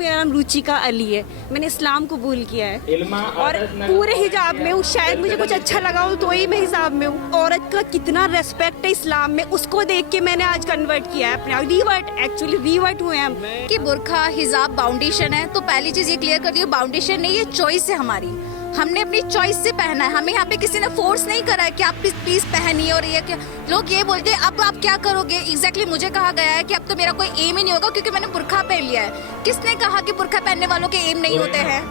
मेरा नाम रुचिका अली है। मैंने इस्लाम कबूल किया है और पूरे हिजाब में हूँ। शायद मुझे कुछ अच्छा लगा हो तो ही मैं हिजाब में हूँ। औरत का कितना रेस्पेक्ट है इस्लाम में, उसको देख के मैंने आज कन्वर्ट किया है अपने। रिवर्ट हुए हम कि बुर्का हिजाब बाउंडेशन है। तो पहली चीज ये क्लियर कर दी, बाउंडेशन नहीं, ये चॉइस है हमारी। हमने अपनी चॉइस से पहना है, हमें यहाँ पे किसी ने फोर्स नहीं करा है कि आप प्लीज पहनिए। और ये क्या लोग ये बोलते हैं अब आप क्या करोगे। एग्जैक्टली मुझे कहा गया है कि अब तो मेरा कोई एम ही नहीं होगा क्योंकि मैंने बुर्का पहन लिया है। किसने कहा कि बुर्का पहनने वालों के एम नहीं होते हैं?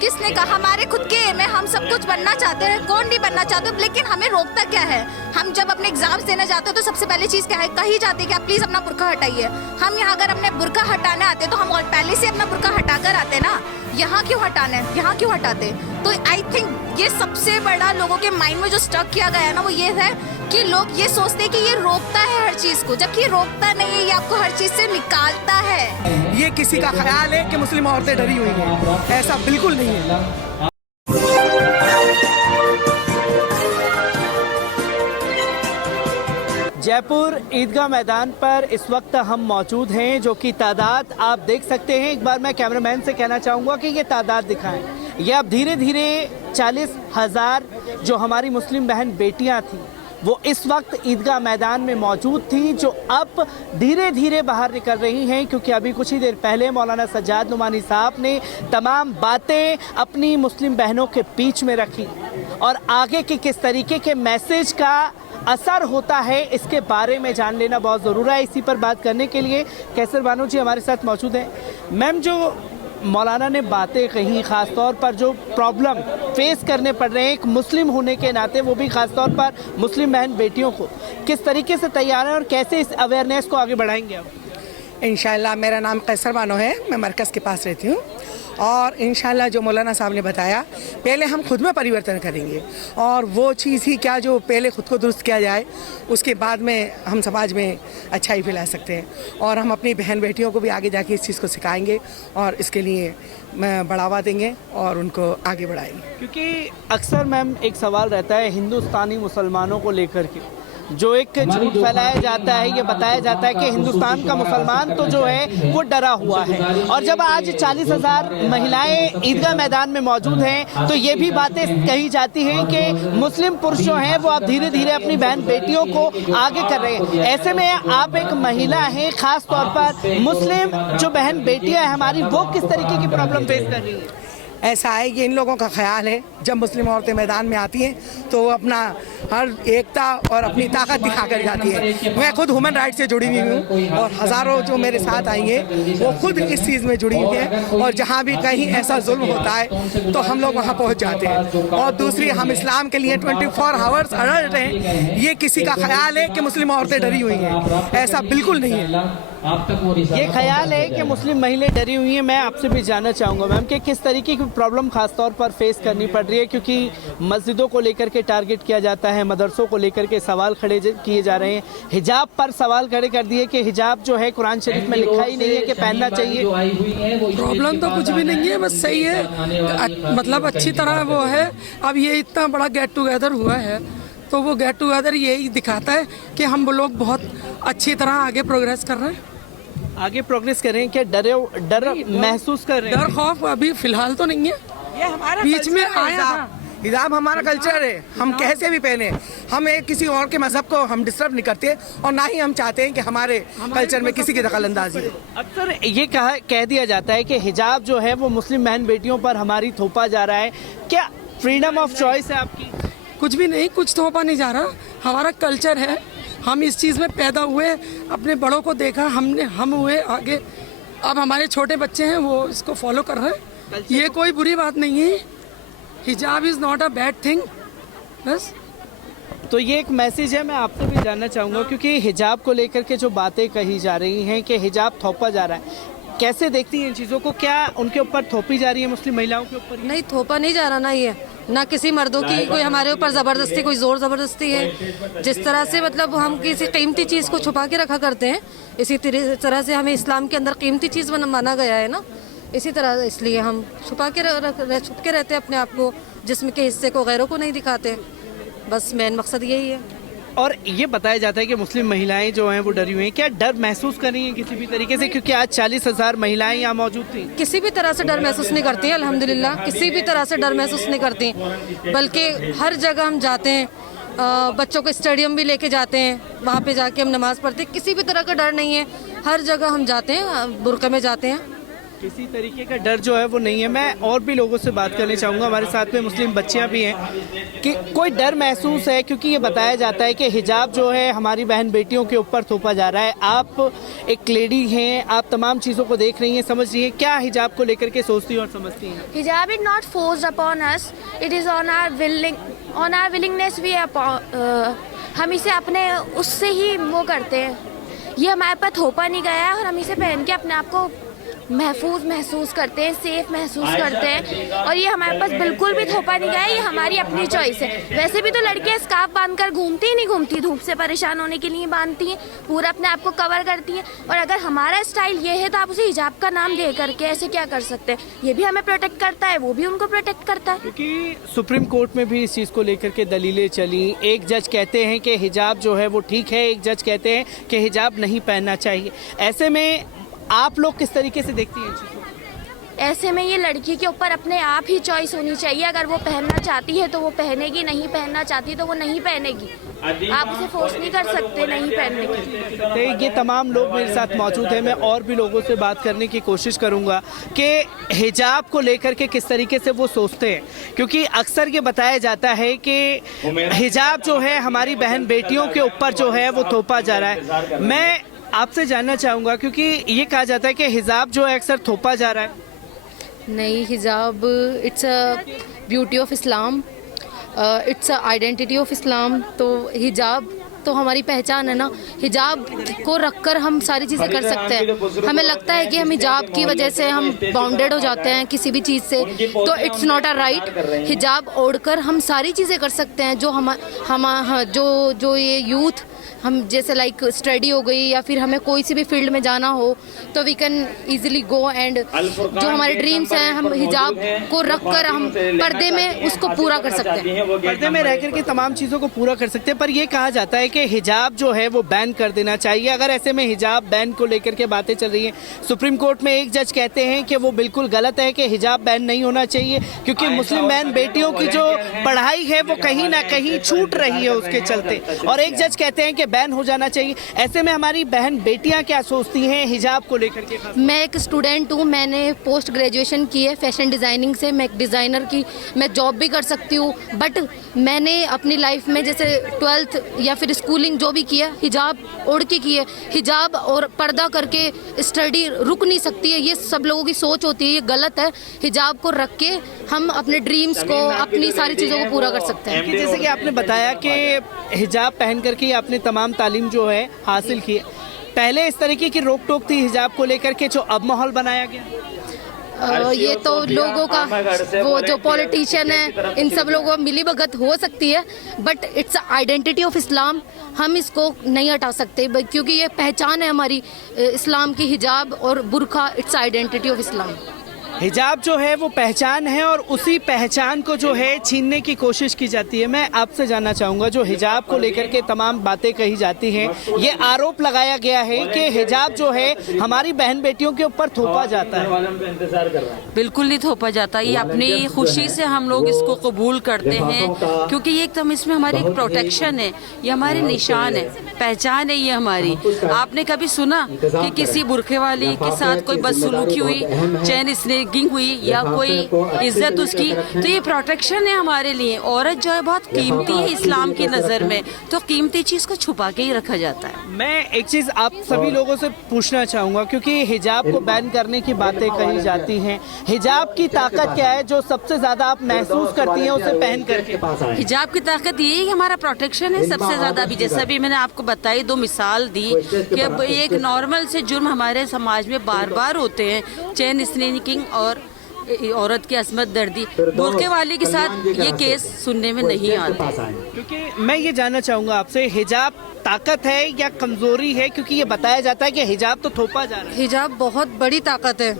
किसने कहा? हमारे खुद के एम है, हम सब कुछ बनना चाहते हैं, कौन नहीं बनना चाहते, लेकिन हमें रोकता क्या है? हम जब अपने एग्जाम्स देने जाते हैं तो सबसे पहले चीज क्या है, कही जाती है कि आप प्लीज अपना बुर्का हटाइए। हम यहाँ अगर अपने बुर्का हटाने आते तो हम पहले से अपना बुर्का हटाकर आते ना। यहाँ क्यों हटाना है, यहाँ क्यों हटाते? तो आई थिंक ये सबसे बड़ा लोगों के माइंड में जो स्टक किया गया है ना, वो ये है कि लोग ये सोचते हैं कि ये रोकता है हर चीज को, जबकि ये रोकता नहीं है, ये आपको हर चीज से निकालता है। ये किसी का ख्याल है कि मुस्लिम औरतें डरी हुई हैं, ऐसा बिल्कुल नहीं है। जयपुर ईदगाह मैदान पर इस वक्त हम मौजूद हैं, जो कि तादाद आप देख सकते हैं। एक बार मैं कैमरामैन से कहना चाहूँगा कि ये तादाद दिखाएं। ये अब धीरे धीरे 40,000 जो हमारी मुस्लिम बहन बेटियां थीं वो इस वक्त ईदगाह मैदान में मौजूद थी, जो अब धीरे धीरे बाहर निकल रही हैं, क्योंकि अभी कुछ ही देर पहले मौलाना सज्जाद नुमानी साहब ने तमाम बातें अपनी मुस्लिम बहनों के बीच में रखी और आगे की किस तरीके के मैसेज का असर होता है इसके बारे में जान लेना बहुत ज़रूरी है। इसी पर बात करने के लिए कैसर बानो जी हमारे साथ मौजूद हैं। मैम, जो मौलाना ने बातें कही, ख़ास तौर पर जो प्रॉब्लम फेस करने पड़ रहे हैं एक मुस्लिम होने के नाते, वो भी ख़ास तौर पर मुस्लिम बहन बेटियों को, किस तरीके से तैयार हैं और कैसे इस अवेयरनेस को आगे बढ़ाएंगे आप? इंशाल्लाह मेरा नाम कैसर बानो है, मैं मरकज़ के पास रहती हूँ और इंशाल्लाह जो मौलाना साहब ने बताया, पहले हम खुद में परिवर्तन करेंगे और वो चीज़ ही क्या जो पहले खुद को दुरुस्त किया जाए, उसके बाद में हम समाज में अच्छाई फैला सकते हैं और हम अपनी बहन बेटियों को भी आगे जाके इस चीज़ को सिखाएंगे और इसके लिए बढ़ावा देंगे और उनको आगे बढ़ाएंगे। क्योंकि अक्सर मैम एक सवाल रहता है हिंदुस्तानी मुसलमानों को लेकर के, जो एक झूठ फैलाया जाता है, ये बताया जाता है कि हिंदुस्तान का मुसलमान तो जो है वो डरा हुआ है। और जब आज 40,000 महिलाएं ईदगाह मैदान में मौजूद हैं तो ये भी बातें कही जाती हैं कि मुस्लिम पुरुष जो हैं वो अब धीरे धीरे अपनी बहन बेटियों को आगे कर रहे हैं। ऐसे में आप एक महिला हैं, खास तौर पर मुस्लिम जो बहन बेटियां हैं हमारी, वो किस तरीके की प्रॉब्लम फेस कर रही है? ऐसा है कि इन लोगों का ख्याल है जब मुस्लिम औरतें मैदान में आती हैं तो वो अपना हर एकता और अपनी ताकत दिखा कर जाती है। मैं खुद ह्यूमन राइट से जुड़ी हुई हूँ और हज़ारों जो मेरे साथ आएंगे वो खुद इस चीज़ में जुड़ी हुई है और जहाँ भी कहीं ऐसा जुल्म होता है तो हम लोग वहाँ पहुँच जाते हैं। और दूसरी, हम इस्लाम के लिए 24 आवर्स अलर्ट हैं। ये किसी का ख्याल है कि मुस्लिम औरतें डरी हुई हैं, ऐसा बिल्कुल नहीं है। ये ख्याल है कि मुस्लिम महिलाएं डरी हुई हैं। मैं आपसे भी जानना चाहूँगा मैम कि किस तरीके की प्रॉब्लम खास तौर पर फेस करनी पड़ रही है, क्योंकि मस्जिदों को लेकर के टारगेट किया जाता है, मदरसों को लेकर के सवाल खड़े किए जा रहे हैं, हिजाब पर सवाल खड़े कर दिए कि हिजाब जो है कुरान शरीफ में लिखा ही नहीं है कि पहनना चाहिए। प्रॉब्लम तो कुछ भी नहीं है, बस सही है, मतलब अच्छी तरह वो है। अब ये इतना बड़ा गेट टुगेदर हुआ है तो वो गेट टुगेदर यही दिखाता है कि हम लोग बहुत अच्छी तरह आगे प्रोग्रेस कर रहे हैं। आगे प्रोग्रेस कर रहे हैं, क्या डर महसूस कर रहे हैं? डर खौफ अभी फिलहाल तो नहीं है, ये हमारा बीच में आया था। हिजाब हमारा कल्चर है, हम कैसे भी पहने, हम किसी और के मजहब को हम डिस्टर्ब नहीं करते और ना ही हम चाहते हैं कि हमारे कल्चर में किसी की दखल अंदाजी हो। अक्सर ये कह दिया जाता है कि हिजाब जो है वो मुस्लिम बहन बेटियों पर हमारी थोपा जा रहा है। क्या फ्रीडम ऑफ चॉइस है आपकी? कुछ भी नहीं, कुछ थोपा नहीं जा रहा, हमारा कल्चर है, हम इस चीज़ में पैदा हुए, अपने बड़ों को देखा, हम हुए आगे, अब हमारे छोटे बच्चे हैं वो इसको फॉलो कर रहे हैं। ये कोई बुरी बात नहीं है, हिजाब is not a bad thing. बस तो ये एक मैसेज है, मैं आपसे भी जानना चाहूँगा, क्योंकि हिजाब को लेकर के जो बातें कही जा रही हैं कि हिजाब थोपा जा रहा है, कैसे देखती हैं इन चीज़ों को? क्या उनके ऊपर थोपी जा रही है मुस्लिम महिलाओं के ऊपर? नहीं, थोपा नहीं जा रहा ना, ये ना किसी मर्दों की कोई हमारे ऊपर ज़बरदस्ती, कोई ज़ोर ज़बरदस्ती है। जिस तरह से मतलब हम किसी कीमती चीज़ को छुपा के रखा करते हैं, इसी तरह से हमें इस्लाम के अंदर कीमती चीज़ माना गया है ना, इसी तरह इसलिए हम छुप के रहते हैं अपने आप को, जिस्म के हिस्से को गैरों को नहीं दिखाते। बस मेन मकसद यही है। और ये बताया जाता है कि मुस्लिम महिलाएं जो हैं वो डरी हुई हैं, क्या डर महसूस कर रही हैं किसी भी तरीके से, क्योंकि आज 40,000 महिलाएं यहाँ मौजूद थी? किसी भी तरह से डर महसूस नहीं करती हैं, अल्हम्दुलिल्लाह किसी भी तरह से डर महसूस नहीं करती, बल्कि हर जगह हम जाते हैं, बच्चों को स्टेडियम भी लेके जाते हैं, वहाँ पे जाके हम नमाज पढ़ते हैं, किसी भी तरह का डर नहीं है, हर जगह हम जाते हैं, बुर्का में जाते हैं, किसी तरीके का डर जो है वो नहीं है। मैं और भी लोगों से बात करना चाहूँगा, हमारे साथ में मुस्लिम बच्चियाँ भी हैं, कि कोई डर महसूस है, क्योंकि ये बताया जाता है कि हिजाब जो है हमारी बहन बेटियों के ऊपर थोपा जा रहा है। आप एक लेडी हैं, आप तमाम चीज़ों को देख रही हैं, समझ रही हैं, क्या हिजाब को लेकर के सोचती हैं और समझती हैं? Hijab is not forced upon us. It is on our willingness we हम इसे अपने उससे ही वो करते हैं। ये हमारे पर थोपा नहीं गया है और हम इसे पहन के अपने आप को महसूस करते हैं, सेफ महसूस करते हैं, और ये हमारे पास बिल्कुल भी थोपा नहीं गया है, ये हमारी अपनी चॉइस है। वैसे भी तो लड़कियां स्कार्फ बांधकर घूमती ही नहीं घूमती, धूप से परेशान होने के लिए बांधती हैं, पूरा अपने आप को कवर करती हैं, और अगर हमारा स्टाइल ये है तो आप उसे हिजाब का नाम दे करके ऐसे क्या कर सकते हैं? ये भी हमें प्रोटेक्ट करता है, वो भी उनको प्रोटेक्ट करता है। क्योंकि सुप्रीम कोर्ट में भी इस चीज़ को लेकर के दलीलें चली, एक जज कहते हैं कि हिजाब जो है वो ठीक है, एक जज कहते हैं कि हिजाब नहीं पहनना चाहिए। ऐसे में आप लोग किस तरीके से देखती हैं चीज़ों को? ऐसे में ये लड़की के ऊपर अपने आप ही चॉइस होनी चाहिए, अगर वो पहनना चाहती है तो वो पहनेगी, नहीं पहनना चाहती तो वो नहीं पहनेगी, आप उसे फोर्स नहीं कर सकते नहीं पहनने की। तो ये तमाम लोग मेरे साथ मौजूद हैं, मैं और भी लोगों से बात करने की कोशिश करूंगा कि हिजाब को लेकर के किस तरीके से वो सोचते हैं, क्योंकि अक्सर ये बताया जाता है कि हिजाब जो है हमारी बहन बेटियों के ऊपर जो है वो थोपा जा रहा है। मैं आपसे जानना चाहूँगा, क्योंकि ये कहा जाता है कि हिजाब जो है अक्सर थोपा जा रहा है। नहीं, हिजाब it's a beauty of Islam, it's a identity of Islam. तो हिजाब तो हमारी पहचान है ना, हिजाब को रखकर हम सारी चीज़ें कर सकते हैं। हमें लगता है कि हम हिजाब की वजह से हम बाउंडेड हो जाते हैं किसी भी चीज़ से, तो इट्स नॉट अ राइट। हिजाब ओढ़कर हम सारी चीज़ें कर सकते हैं, जो ये यूथ हम जैसे लाइक स्टडी हो गई या फिर हमें कोई सी भी फील्ड में जाना हो तो we can easily go, and जो हमारे ड्रीम्स हैं हम हिजाब को रखकर हम पर्दे में उसको पूरा कर सकते हैं, पर्दे में रहकर के तमाम चीज़ों को पूरा कर सकते हैं। पर यह कहा जाता है कि हिजाब जो है वो बैन कर देना चाहिए। अगर ऐसे में हिजाब बैन को लेकर के बातें चल रही हैं, सुप्रीम कोर्ट में एक जज कहते हैं कि वो बिल्कुल गलत है कि हिजाब बैन नहीं होना चाहिए, क्योंकि मुस्लिम बहन बेटियों की जो पढ़ाई है वो कहीं ना कहीं छूट रही है उसके चलते, और एक जज कहते हैं कि बैन हो जाना चाहिए। ऐसे में हमारी बहन बेटियां क्या सोचती हैं हिजाब को लेकर के? मैं एक स्टूडेंट हूँ, मैंने पोस्ट ग्रेजुएशन की है फैशन डिज़ाइनिंग से, मैं एक डिज़ाइनर की, मैं जॉब भी कर सकती हूँ, बट मैंने अपनी लाइफ में जैसे 12th या फिर स्कूलिंग जो भी किया हिजाब ओढ़ के की है। हिजाब और पर्दा करके स्टडी रुक नहीं सकती है, ये सब लोगों की सोच होती है, ये गलत है। हिजाब को रख के हम अपने ड्रीम्स को, अपनी सारी चीज़ों को पूरा कर सकते हैं। जैसे कि आपने बताया कि हिजाब पहन करके आपने तमाम तालीम जो है हासिल की है, पहले इस तरीके की रोक टोक थी हिजाब को लेकर के जो अब माहौल बनाया गया? ये तो लोगों का, वो जो पॉलिटिशियन है इन सब लोगों को मिली भगत हो सकती है, but it's identity of Islam, हम इसको नहीं हटा सकते क्योंकि ये पहचान है हमारी इस्लाम की। हिजाब और बुर्का इट्स आइडेंटिटी ऑफ इस्लाम। हिजाब जो है वो पहचान है और उसी पहचान को जो है छीनने की कोशिश की जाती है। मैं आपसे जानना चाहूँगा, जो हिजाब को लेकर के तमाम बातें कही जाती हैं, ये आरोप लगाया गया है कि हिजाब जो है हमारी बहन बेटियों के ऊपर थोपा जाता है। बिल्कुल नहीं थोपा जाता, ये अपनी खुशी से हम लोग इसको कबूल करते हैं, क्योंकि ये एकदम इसमें हमारी एक प्रोटेक्शन है, ये हमारे निशान है, पहचान है ये हमारी। आपने कभी सुना कि किसी बुरखे वाली के साथ कोई बदसलूकी हुई, चैन स्नैचिंग हुई या कोई इज्जत उसकी? तो ये प्रोटेक्शन है हमारे लिए। औरत जो है बहुत कीमती है इस्लाम की नज़र में, तो कीमती चीज़ को छुपा के ही रखा जाता है। मैं एक चीज़ आप सभी लोगों से पूछना चाहूँगा, क्योंकि हिजाब को बैन करने की बातें कही जाती हैं, हिजाब की ताकत क्या है जो सबसे ज़्यादा आप महसूस करती हैं उसे पहन करके? हिजाब की ताकत यही हमारा प्रोटेक्शन है सबसे ज़्यादा। भी जैसा भी मैंने आपको बताई, 2 मिसाल दी कि अब एक नॉर्मल से जुर्म हमारे समाज में बार बार होते हैं, चेन स्नैचिंग और औरत की असमत दर्दी, बुर्के वाली के साथ ये केस सुनने में नहीं आते। क्योंकि मैं ये जानना चाहूँगा आपसे, हिजाब ताकत है या कमजोरी है? क्योंकि ये बताया जाता है कि हिजाब तो थोपा जा रहा है। हिजाब बहुत बड़ी ताकत है,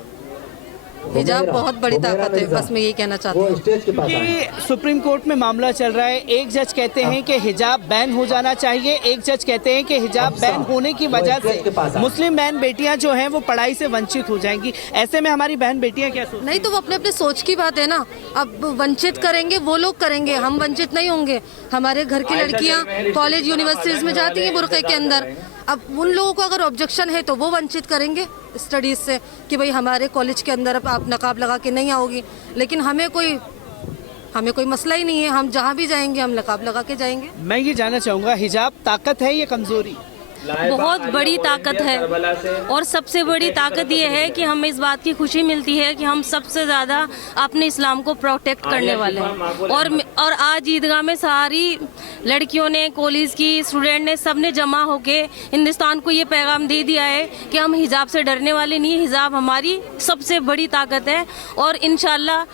हिजाब बहुत बड़ी ताकत है, बस मैं यही कहना चाहती हूँ। कि सुप्रीम कोर्ट में मामला चल रहा है, एक जज कहते हैं कि हिजाब बैन हो जाना चाहिए, एक जज कहते हैं कि हिजाब बैन होने की वजह से मुस्लिम बहन बेटियां जो हैं वो पढ़ाई से वंचित हो जाएंगी। ऐसे में हमारी बहन बेटियां क्या सोचती हैं? नहीं तो वो अपने अपने सोच की बात है ना। अब वंचित करेंगे वो लोग करेंगे, हम वंचित नहीं होंगे। हमारे घर की लड़कियां कॉलेज यूनिवर्सिटीज में जाती हैं बुर्के के अंदर। अब उन लोगों को अगर ऑब्जेक्शन है तो वो वंचित करेंगे स्टडीज से कि भाई हमारे कॉलेज के अंदर अब आप नकाब लगा के नहीं आओगी। लेकिन हमें कोई मसला ही नहीं है, हम जहाँ भी जाएंगे हम नकाब लगा के जाएंगे। मैं ये जानना चाहूँगा, हिजाब ताकत है या कमजोरी? बहुत बड़ी ताकत है, और सबसे बड़ी ताकत ये है कि हमें इस बात की खुशी मिलती है कि हम सबसे ज़्यादा अपने इस्लाम को प्रोटेक्ट करने वाले हैं। और आज ईदगाह में सारी लड़कियों ने, कॉलेज की स्टूडेंट ने, सब ने जमा होके हिंदुस्तान को ये पैगाम दे दिया है कि हम हिजाब से डरने वाले नहीं हैं। हिजाब हमारी सबसे बड़ी ताकत है। और इंशाल्लाह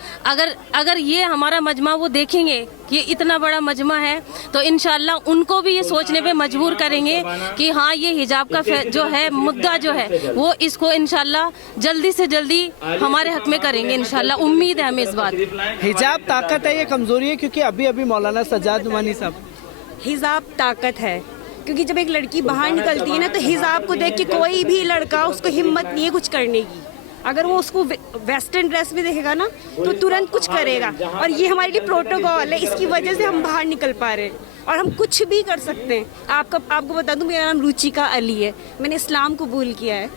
अगर ये हमारा मजमा वो देखेंगे कि इतना बड़ा मजमा है, तो इंशाल्लाह उनको भी ये सोचने पे मजबूर करेंगे कि हाँ, ये हिजाब का जो है मुद्दा जो है वो इसको इंशाल्लाह जल्दी से जल्दी हमारे हक में करेंगे। इंशाल्लाह उम्मीद है हमें इस बात। हिजाब ताकत है या कमजोरी है? क्योंकि अभी अभी मौलाना सज्जाद नुमानी साहब, हिजाब ताकत है, क्योंकि जब एक लड़की बाहर निकलती है ना तो हिजाब को देख के कोई भी लड़का, उसको हिम्मत नहीं है कुछ करने की। अगर वो उसको वेस्टर्न ड्रेस में देखेगा ना तो तुरंत कुछ करेगा। और ये हमारे लिए प्रोटोकॉल है, इसकी वजह से हम बाहर निकल पा रहे हैं और हम कुछ भी कर सकते हैं। आपको बता दूं, मेरा नाम रुचिका अली है, मैंने इस्लाम कबूल किया है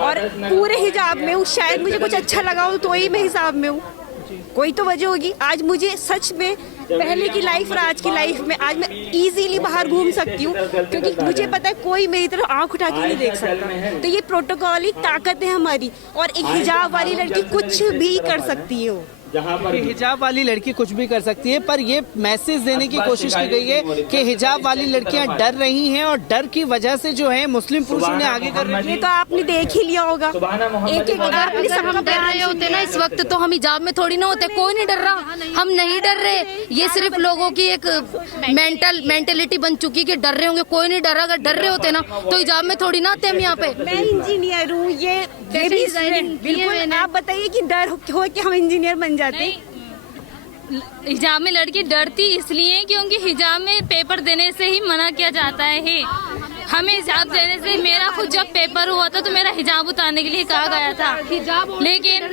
और पूरे हिजाब में हूँ। शायद मुझे कुछ अच्छा लगा हो तो ही मैं हिजाब में हूँ, कोई तो वजह होगी। आज मुझे सच में पहले की लाइफ और आज की लाइफ में आज मैं इजीली बाहर घूम सकती हूँ, क्योंकि मुझे पता है कोई मेरी तरफ आंख उठा के नहीं देख सकता। तो ये प्रोटोकॉल ही ताकत है हमारी, और एक हिजाब वाली लड़की कुछ भी कर सकती है। हिजाब वाली लड़की कुछ भी कर सकती है, पर ये मैसेज देने की कोशिश की गई है कि हिजाब वाली लड़कियां डर रही हैं और डर की वजह से जो है मुस्लिम पुरुषों ने आगे कर रहे हैं। ये तो आपने देख ही लिया होगा। एक आपने सबका डर रहे होते ना इस वक्त, तो हम हिजाब में थोड़ी ना होते। कोई नहीं डर रहा, हम नहीं डर रहे। ये सिर्फ लोगों की एक मेंटेलिटी बन चुकी कि डर रहे होंगे, कोई नहीं डर रहा। अगर डर रहे होते ना तो हिजाब में थोड़ी ना आते हम यहाँ पे। मैं इंजीनियर हूँ, ये बिल्कुल। आप बताइए कि डर हो कि हम इंजीनियर बन जाते। हिजाब में लड़की डरती इसलिए क्योंकि हिजाब में पेपर देने से ही मना किया जाता है। हमें हिजाब देने से, मेरा खुद जब पेपर हुआ था तो मेरा हिजाब उतारने के लिए कहा गया था, लेकिन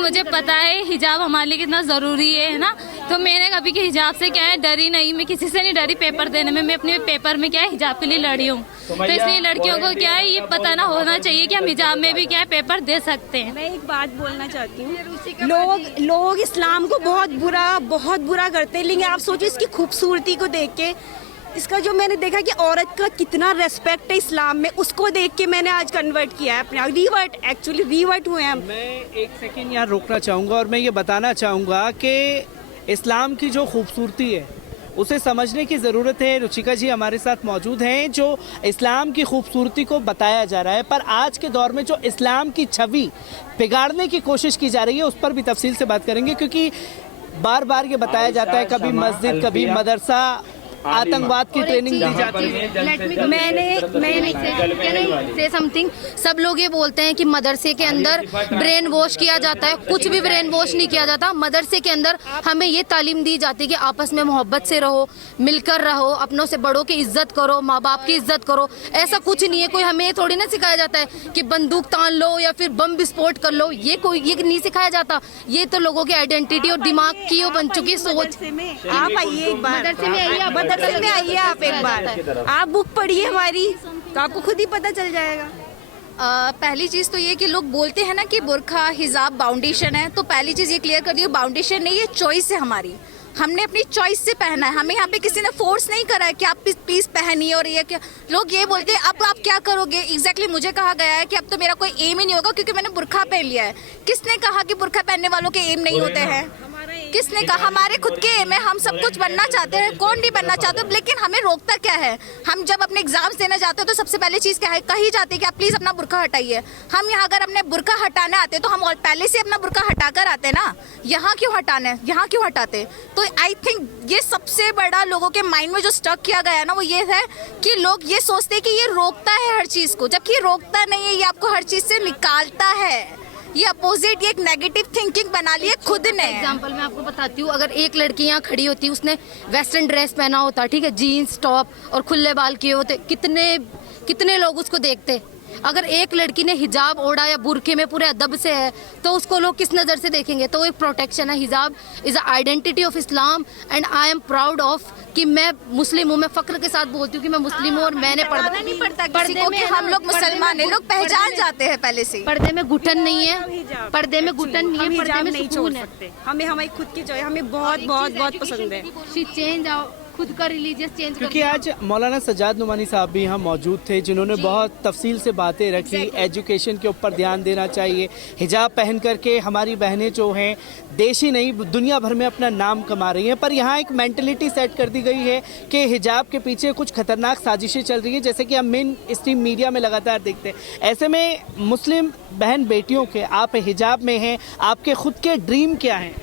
मुझे पता है हिजाब हमारे लिए कितना ज़रूरी है ना। तो मैंने कभी के हिजाब से क्या है डरी नहीं, मैं किसी से नहीं डरी पेपर देने में। मैं अपने पेपर में क्या है हिजाब के लिए लड़ी हूँ। तो इसलिए लड़कियों को क्या है ये पता ना होना चाहिए कि हम हिजाब में भी क्या है पेपर दे सकते हैं। मैं एक बात बोलना चाहती हूँ, लोग इस्लाम को बहुत बुरा करते हैं, लेकिन आप सोचो इसकी खूबसूरती को देख के, इसका जो मैंने देखा कि औरत का कितना रेस्पेक्ट है इस्लाम में, उसको देख के मैंने आज कन्वर्ट किया है अपने। रिवर्ट हुए हैं हम। मैं एक सेकंड यहाँ रोकना चाहूँगा और मैं ये बताना चाहूँगा कि इस्लाम की जो खूबसूरती है उसे समझने की ज़रूरत है। रुचिका जी हमारे साथ मौजूद हैं जो इस्लाम की खूबसूरती को बताया जा रहा है, पर आज के दौर में जो इस्लाम की छवि बिगाड़ने की कोशिश की जा रही है उस पर भी तफसील से बात करेंगे, क्योंकि बार बार ये बताया जाता है कभी मस्जिद कभी मदरसा आतंकवाद की ट्रेनिंग दी जाती है। मैंने समथिंग सब लोग ये बोलते हैं कि मदरसे के अंदर ब्रेन वॉश किया जाता है। कुछ भी ब्रेन वॉश नहीं किया जाता। मदरसे के अंदर हमें ये तालीम दी जाती है कि आपस में मोहब्बत से रहो, मिलकर रहो, अपनों से बड़ों की इज्जत करो, माँ बाप की इज्जत करो। ऐसा कुछ नहीं है। कोई हमें ये थोड़ी ना सिखाया जाता है कि बंदूक तान लो या फिर बम विस्फोट कर लो। ये नहीं सिखाया जाता। ये तो लोगों की आइडेंटिटी और दिमाग की वो बन चुकी सोच। आप आइए एक बार, मदरसे में आइए आप एक बार, आप बुक पढ़िए हमारी तो आपको खुद ही पता चल जाएगा। पहली चीज़ तो ये कि लोग बोलते हैं ना कि बुर्का हिजाब बाउंडेशन है, तो पहली चीज़ ये क्लियर कर दी, बाउंडेशन नहीं, ये चॉइस है हमारी। हमने अपनी चॉइस से पहना है। हमें यहाँ पे किसी ने फोर्स नहीं करा है कि आप पीस पहनिए। और ये क्या लोग ये बोलते हैं अब आप क्या करोगे। एग्जैक्टली मुझे कहा गया है कि अब तो मेरा कोई एम ही नहीं होगा क्योंकि मैंने बुर्का पहन लिया है। किसने कहा कि बुर्का पहनने वालों के एम नहीं होते हैं? किसने कहा? हमारे खुद के एम है, हम सब कुछ बनना चाहते हैं, कौन नहीं बनना चाहते, लेकिन हमें रोकता क्या है? हम जब अपने एग्जाम्स देने जाते हैं तो सबसे पहले चीज़ क्या है? कही जाती है कि आप प्लीज़ अपना बुर्का हटाइए। हम यहाँ अगर अपने बुर्का हटाने आते तो हम पहले से अपना बुर्का हटा कर आते ना, यहाँ क्यों हटाने, यहाँ क्यों हटाते? तो आई थिंक ये सबसे बड़ा लोगों के माइंड में जो स्टक किया गया है ना, वो ये है कि लोग ये सोचते हैं कि ये रोकता है हर चीज़ को, जबकि ये रोकता नहीं है, ये आपको हर चीज़ से निकालता है। ये अपोजिट, ये एक नेगेटिव थिंकिंग बना ली है खुद ने। एग्जाम्पल मैं आपको बताती हूँ, अगर एक लड़की यहाँ खड़ी होती, उसने वेस्टर्न ड्रेस पहना होता, ठीक है, जीन्स टॉप और खुले बाल किए होते, कितने लोग उसको देखते। अगर एक लड़की ने हिजाब ओढ़ा या बुरखे में पूरे अदब से है तो उसको लोग किस नज़र से देखेंगे? तो एक प्रोटेक्शन है। हिजाब is a identity of Islam and I am proud of कि मैं मुस्लिम हूँ। मैं फ़ख्र के साथ बोलती हूँ कि मैं मुस्लिम हूँ और मैंने नहीं पड़ता किसी को कि हम लोग मुसलमान हैं, लोग पहचान जाते हैं पहले से। पर्दे में घुटन नहीं है, पर्दे में घुटन नहीं है, पर्दे में नहीं छोड़ सुकून है। सकते। हमें हमारी खुद की चॉइस हमें बहुत बहुत बहुत पसंद है। चेंज आओ, खुद का रिलीजियस चेंज। क्योंकि आज मौलाना सज्जाद नुमानी साहब भी यहाँ मौजूद थे, जिन्होंने बहुत तफसील से बातें रखी। एजुकेशन के ऊपर ध्यान देना चाहिए, हिजाब पहन करके हमारी बहनें जो हैं देश ही नहीं दुनिया भर में अपना नाम कमा रही हैं। पर यहाँ एक मेंटलिटी सेट कर दी गई है कि हिजाब के पीछे कुछ खतरनाक साजिशें चल रही है, जैसे कि हम मेन स्ट्रीम मीडिया में लगातार देखते हैं। ऐसे में मुस्लिम बहन बेटियों के, आप हिजाब में हैं, आपके खुद के ड्रीम क्या हैं?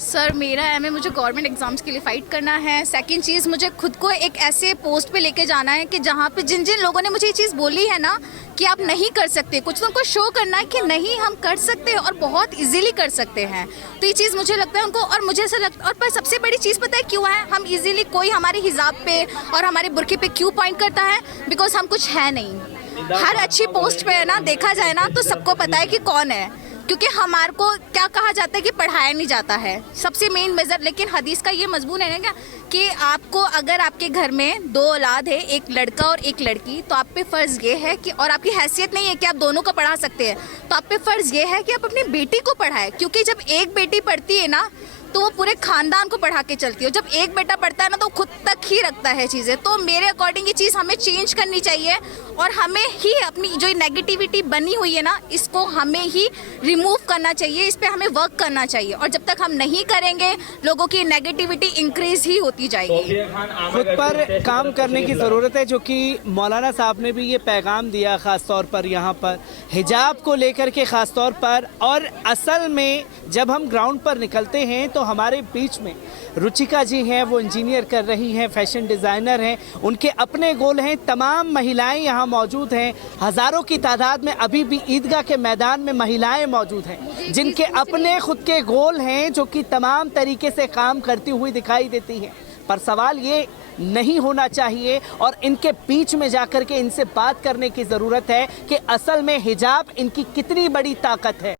सर मेरा एम है, मुझे गवर्नमेंट एग्जाम्स के लिए फ़ाइट करना है। सेकंड चीज़, मुझे खुद को एक ऐसे पोस्ट पे लेके जाना है कि जहाँ पे जिन जिन लोगों ने मुझे ये चीज़ बोली है ना कि आप नहीं कर सकते, कुछ तो उनको शो करना है कि नहीं हम कर सकते हैं और बहुत इजीली कर सकते हैं। तो ये चीज़ मुझे लगता है उनको, और मुझे ऐसा लगता है, और पर सबसे बड़ी चीज़ पता है क्यों है? हम इजीली कोई हमारे हिजाब पे और हमारे बुरके पे क्यों पॉइंट करता है? बिकॉज हम कुछ है नहीं। हर अच्छी पोस्ट पे है ना, देखा जाए ना तो सबको पता है कि कौन है, क्योंकि हमारे को क्या कहा जाता है कि पढ़ाया नहीं जाता है, सबसे मेन मेजर। लेकिन हदीस का ये मजमून है ना क्या कि आपको अगर आपके घर में 2 औलाद है, एक लड़का और एक लड़की, तो आप पे फ़र्ज़ ये है कि, और आपकी हैसियत नहीं है कि आप दोनों को पढ़ा सकते हैं, तो आप पे फ़र्ज़ ये है कि आप अपनी बेटी को पढ़ाएं। क्योंकि जब एक बेटी पढ़ती है ना तो वो पूरे खानदान को पढ़ा के चलती है। जब एक बेटा पढ़ता है ना तो खुद तक ही रखता है चीज़ें। तो मेरे अकॉर्डिंग ये चीज़ हमें चेंज करनी चाहिए और हमें ही अपनी जो नेगेटिविटी बनी हुई है ना, इसको हमें ही रिमूव करना चाहिए, इस पे हमें वर्क करना चाहिए। और जब तक हम नहीं करेंगे, लोगों की नेगेटिविटी इंक्रीज ही होती जाएगी। खुद पर काम करने की ज़रूरत है, जो कि मौलाना साहब ने भी ये पैगाम दिया ख़ास तौर पर यहाँ पर हिजाब को लेकर के ख़ास तौर पर। और असल में जब हम ग्राउंड पर निकलते हैं तो हमारे बीच में रुचिका जी हैं, वो इंजीनियर कर रही हैं, फैशन डिज़ाइनर हैं, उनके अपने गोल हैं। तमाम महिलाएं यहाँ मौजूद हैं, हज़ारों की तादाद में अभी भी ईदगाह के मैदान में महिलाएं मौजूद हैं जिनके अपने खुद के गोल हैं, जो कि तमाम तरीके से काम करती हुई दिखाई देती हैं। पर सवाल ये नहीं होना चाहिए और इनके बीच में जाकर के इनसे बात करने की ज़रूरत है कि असल में हिजाब इनकी कितनी बड़ी ताकत है।